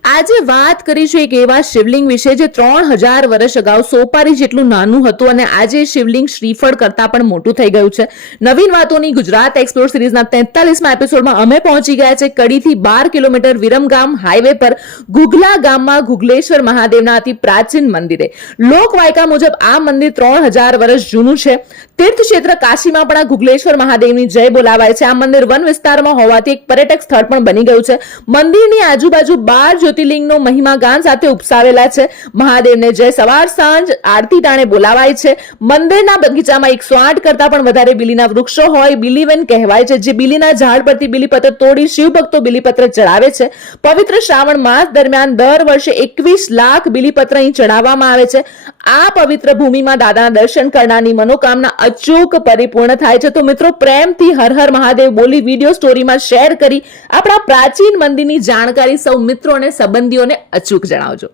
આજે વાત કરીશું એક એવા શિવલિંગ વિશે જે 3000 વર્ષ અગાઉ સોપારી જેટલું નાનું હતું અને આજે શિવલિંગ શ્રીફળ કરતા પણ મોટું થઈ ગયું છે. નવીન વાતોની ગુજરાત એક્સપ્લોર સિરીઝના 43મા એપિસોડમાં અમે પહોંચી ગયા છે કડીથી 12 કિલોમીટર વિરમગામ હાઈવે પર ગુગલા ગામમાં ગુગલેશ્વર મહાદેવના અતિ પ્રાચીન મંદિરે. લોકવાયકા મુજબ આ મંદિર 3000 વર્ષ જૂનું છે. તીર્થક્ષેત્ર કાશીમાં પણ આ ગુગલેશ્વર મહાદેવની જય બોલાવાય છે. આ મંદિર વન વિસ્તારમાં હોવાથી એક પર્યટક સ્થળ પણ બની ગયું છે. મંદિરની આજુબાજુ 12 જ્યોતિર્લિંગનો મહિમા ગાન સાથે ઉપસાવેલા છે. મહાદેવને જય સવાર સાંજ આરતી ટાણે બોલાવાય છે. મંદિરના બગીચામાં 108 કરતા પણ વધારે બીલીના વૃક્ષો હોય. બીલીવન કહેવાય છે, જે બીલીના ઝાડ પરથી બીલીપત્ર તોડી શિવભક્તો બીલીપત્ર ચડાવે છે. પવિત્ર શ્રાવણ માસ દરમિયાન દર વર્ષે 21 લાખ બીલીપત્ર અહીં ચડાવવામાં આવે છે. આ પવિત્ર ભૂમિમાં દાદાના દર્શન કરનારની મનોકામના અચૂક પરિપૂર્ણ થાય છે. તો મિત્રો, પ્રેમથી હર હર મહાદેવ બોલી વિડીયો સ્ટોરીમાં શેર કરી આપણા પ્રાચીન મંદિરની જાણકારી સૌ મિત્રો અને સંબંધીઓને અચૂક જણાવજો.